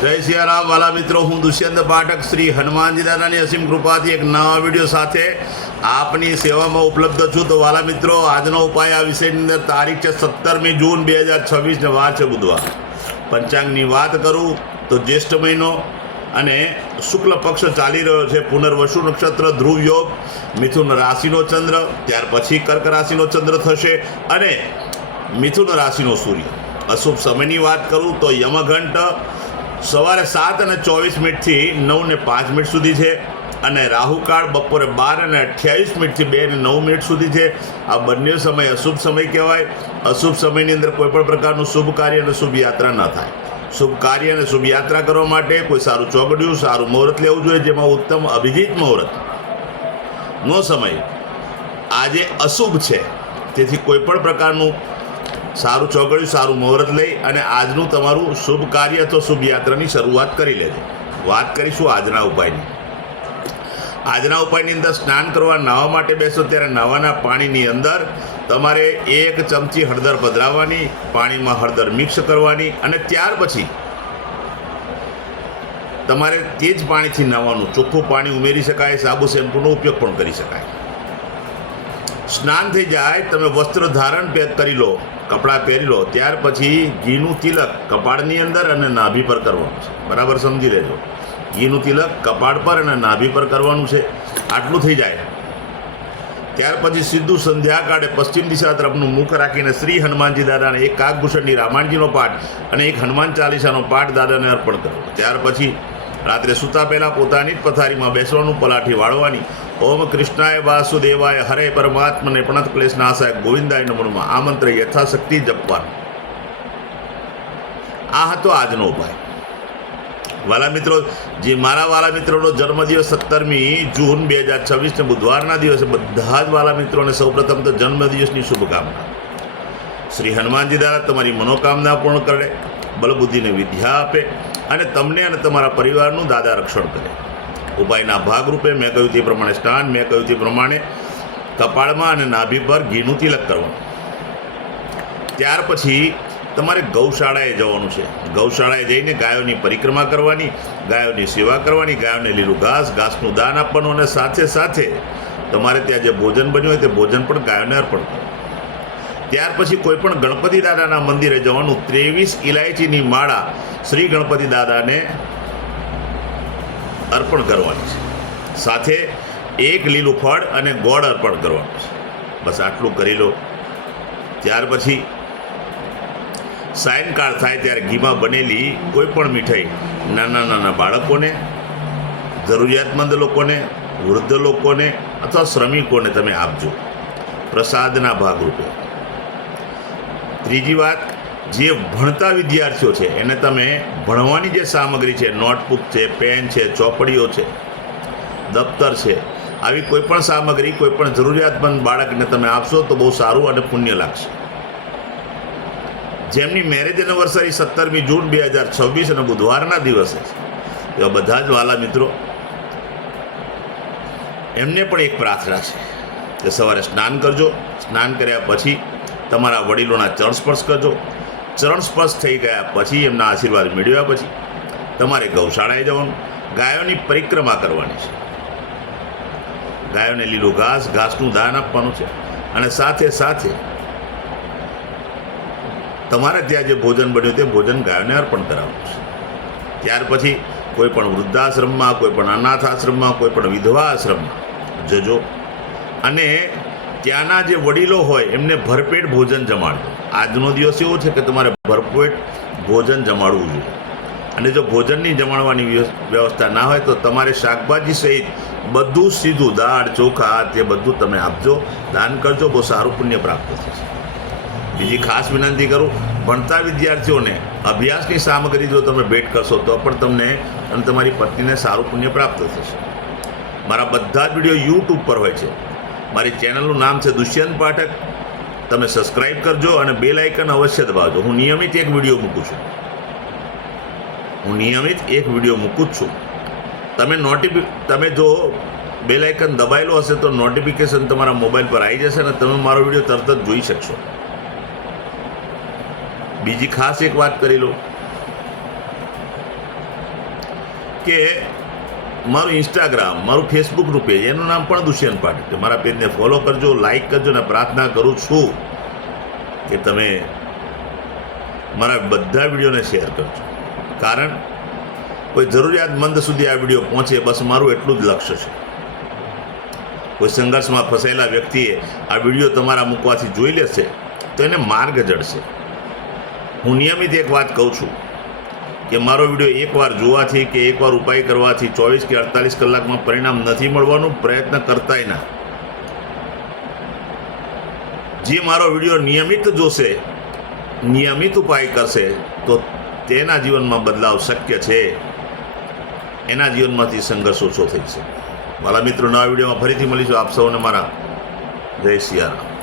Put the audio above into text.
જય સિયારામ વાલા મિત્રો, હું દુષ્યંત પાઠક શ્રી હનુમાનજી દાદાની અસીમ કૃપાથી એક નવા વિડીયો સાથે આપની સેવામાં ઉપલબ્ધ છું. તો વાલા મિત્રો, આજનો ઉપાય આ વિષયની અંદર તારીખ છે 17મી જૂન 2026 ને વાર છે બુધવાર. પંચાંગની વાત કરું તો જ્યેષ્ઠ મહિનો અને શુક્લ પક્ષ ચાલી રહ્યો છે. પુનર્વસુ નક્ષત્ર, ધ્રુવ યોગ, મિથુન રાશિનો ચંદ્ર, ત્યાર પછી કર્ક રાશિનો ચંદ્ર થશે અને મિથુન રાશિનો સૂર્ય. અશુભ સમયની વાત કરું તો યમઘંટ સવારે 7:24 9 ને 5 સુધી છે અને રાહુકાળ બપોરે 12:28 2 ને 9 સુધી છે. આ બંને સમય અશુભ સમય કહેવાય. અશુભ સમયની અંદર કોઈ પણ પ્રકારનું શુભ કાર્ય અને શુભ યાત્રા ન થાય. શુભ કાર્ય અને શુભ યાત્રા કરવા માટે કોઈ સારું ચોગડિયું, સારું મુહૂર્ત લેવું જોઈએ, જેમાં ઉત્તમ અભિજીત મુહૂર્તનો સમય આજે અશુભ છે. તેથી કોઈ પણ પ્રકારનું સારું ચોગડિયું, સારું મુહૂર્ત લઈ અને આજનું તમારું શુભ કાર્ય અથવા શુભ યાત્રાની શરૂઆત કરી લેજો. વાત કરીશું આજના ઉપાયની. આજના ઉપાયની અંદર સ્નાન કરવા નાહવા માટે બેસો ત્યારે નાહવાના પાણીની અંદર તમારે 1 ચમચી હળદર પધરાવવાની, પાણીમાં હળદર મિક્સ કરવાની અને ત્યાર પછી તમારે તે જ પાણીથી નાહવાનું. ચોખ્ખું પાણી ઉમેરી શકાય, સાબુ શેમ્પૂનો ઉપયોગ પણ કરી શકાય. સ્નાન થઈ જાય, તમે વસ્ત્ર ધારણ કરી લો, કપડાં પહેરી લો, ત્યાર પછી ઘીનું તિલક કપાળની અંદર અને નાભી પર કરવાનું છે. બરાબર સમજી લેજો. ઘીનું તિલક કપાળ પર અને નાભી પર કરવાનું છે. આટલું થઈ જાય ત્યાર પછી સીધું સંધ્યાકાળે પશ્ચિમ દિશા તરફનું મુખ રાખીને શ્રી હનુમાનજી દાદાને એક કાગભૂષણની રામાયણજીનો પાઠ અને એક હનુમાન ચાલીસાનો પાઠ દાદાને અર્પણ કરવો. ત્યાર પછી રાત્રે સૂતા પહેલાં પોતાની જ પથારીમાં બેસવાનું, પલાઠી વાળવાની. ઓમ કૃષ્ણાય વાસુદેવાય હરે પરમાત્મને પ્રણત ક્લેશનાશાય ગોવિંદાય નમોમાં આ મંત્ર યથાશક્તિ જપવાનું. આ હતો આજનો ઉપાય. વાલા મિત્રો, જે મારા વાલા મિત્રોનો જન્મદિવસ 17મી જૂન 2026 ને બુધવારના દિવસે બધા જ વાલા મિત્રોને સૌપ્રથમ તો જન્મદિવસની શુભકામના. શ્રી હનુમાનજી દાદા તમારી મનોકામના પૂર્ણ કરે, બલબુદ્ધિને વિદ્યા આપે અને તમને અને તમારા પરિવારનું દાદા રક્ષણ કરે. ઉપાયના ભાગરૂપે મેં કહ્યું તે પ્રમાણે સ્નાન, મેં કહ્યું તે પ્રમાણે કપાળમાં અને નાભી પર ઘીનું તિલક કરવાનું. ત્યાર પછી તમારે ગૌશાળાએ જવાનું છે. ગૌશાળાએ જઈને ગાયોની પરિક્રમા કરવાની, ગાયોની સેવા કરવાની, ગાયોને લીલું ઘાસનું દાન આપવાનું અને સાથે સાથે તમારે ત્યાં જે ભોજન બન્યું હોય તે ભોજન પણ ગાયોને અર્પણ કરવું. ત્યાર પછી કોઈ પણ ગણપતિ દાદાના મંદિરે જવાનું. 23 ઇલાયચીની માળા શ્રી ગણપતિ દાદાને અર્પણ કરવાની છે. સાથે 1 લીલું ફળ અને ગોળ અર્પણ કરવાનું છે. બસ આટલું કરી લો. ત્યાર પછી સાયંકાળ થાય ત્યારે ઘીમાં બનેલી કોઈ પણ મીઠાઈ નાના બાળકોને, જરૂરિયાતમંદ લોકોને, વૃદ્ધ લોકોને અથવા શ્રમિકોને તમે આપજો પ્રસાદના ભાગરૂપે. ત્રીજી વાત, જે ભણતા વિદ્યાર્થીઓ છે એને તમે ભણવાની જે સામગ્રી છે, નોટબુક છે, પેન છે, ચોપડીઓ છે, દફતર છે, આવી કોઈ પણ સામગ્રી કોઈ પણ જરૂરિયાતમંદ બાળકને તમે આપશો તો બહુ સારું અને પુણ્ય લાગશે. જેમની મેરેજ એનિવર્સરી 17મી જૂન 2026 અને બુધવારના દિવસે છે એવા બધા જ વાલા મિત્રો, એમને પણ એક પ્રાર્થના છે કે સવારે સ્નાન કરજો. સ્નાન કર્યા પછી તમારા વડીલોના ચરણ સ્પર્શ કરજો. ચરણ સ્પર્શ થઈ ગયા પછી એમના આશીર્વાદ મેળવ્યા પછી તમારે ગૌશાળાએ જવાનું, ગાયોની પરિક્રમા કરવાની છે. ગાયોને લીલું ઘાસનું દાન આપવાનું છે અને સાથે સાથે તમારે ત્યાં જે ભોજન બન્યું તે ભોજન ગાયોને અર્પણ કરાવવું છે. ત્યાર પછી કોઈ પણ વૃદ્ધાશ્રમમાં, કોઈ પણ અનાથ આશ્રમમાં, કોઈ પણ વિધવા આશ્રમમાં જજો અને ત્યાંના જે વડીલો હોય એમને ભરપેટ ભોજન જમાડજો. આજનો દિવસ એવો છે કે તમારે ભરપેટ ભોજન જમાડવું જોઈએ. અને જો ભોજનની જમાડવાની વ્યવસ્થા ના હોય તો તમારે શાકભાજી સહિત બધું સીધું દાળ, ચોખા તે બધું તમે આપજો, દાન કરજો. બહુ સારું પુણ્ય પ્રાપ્ત થશે. બીજી ખાસ વિનંતી કરું, ભણતા વિદ્યાર્થીઓને અભ્યાસની સામગ્રી જો તમે ભેટ કરશો તો પણ તમને અને તમારી પત્નીને સારું પુણ્ય પ્રાપ્ત થશે. મારા બધા જ વિડીયો યુટ્યુબ પર હોય છે. મારી ચેનલનું નામ છે દુષ્યંત પાઠક. તમે સબસ્ક્રાઈબ કરજો અને બેલ આઇકન અવશ્ય દબાવજો. હું નિયમિત એક વિડીયો મૂકું છું. તમે જો બેલ આઇકન દબાયેલો હશે તો નોટિફિકેશન તમારા મોબાઈલ પર આવી જશે અને તમે મારો વિડીયો તરત જ જોઈ શકશો. બીજી ખાસ એક વાત કરી લો, કે મારું ઇન્સ્ટાગ્રામ, મારું ફેસબુકનું પેજ, એનું નામ પણ દુષ્યંત પાઠક છે. મારા પેજને ફોલો કરજો, લાઈક કરજો અને પ્રાર્થના કરું છું કે તમે મારા બધા વિડીયોને શેર કરજો. કારણ કોઈ જરૂરિયાતમંદ સુધી આ વિડીયો પહોંચે, બસ મારું એટલું જ લક્ષ્ય છે. કોઈ સંઘર્ષમાં ફસાયેલા વ્યક્તિએ આ વિડીયો તમારા મૂકવાથી જોઈ લેશે તો એને માર્ગ જડશે. હું નિયમિત એક વાત કહું છું કે મારો વિડીયો એકવાર જોવાથી કે એકવાર ઉપાય કરવાથી 24 કે 48 કલાકમાં પરિણામ નથી મળવાનું. પ્રયત્ન કરતાય ના. જે મારો વિડીયો નિયમિત જોશે, નિયમિત ઉપાય કરશે તો તેના જીવનમાં બદલાવ શક્ય છે. એના જીવનમાંથી સંઘર્ષ ઓછો થઈ છે. મારા મિત્રો, નવા વિડીયોમાં ફરીથી મળીશું. આપ સૌને મારા જય સિયારામ.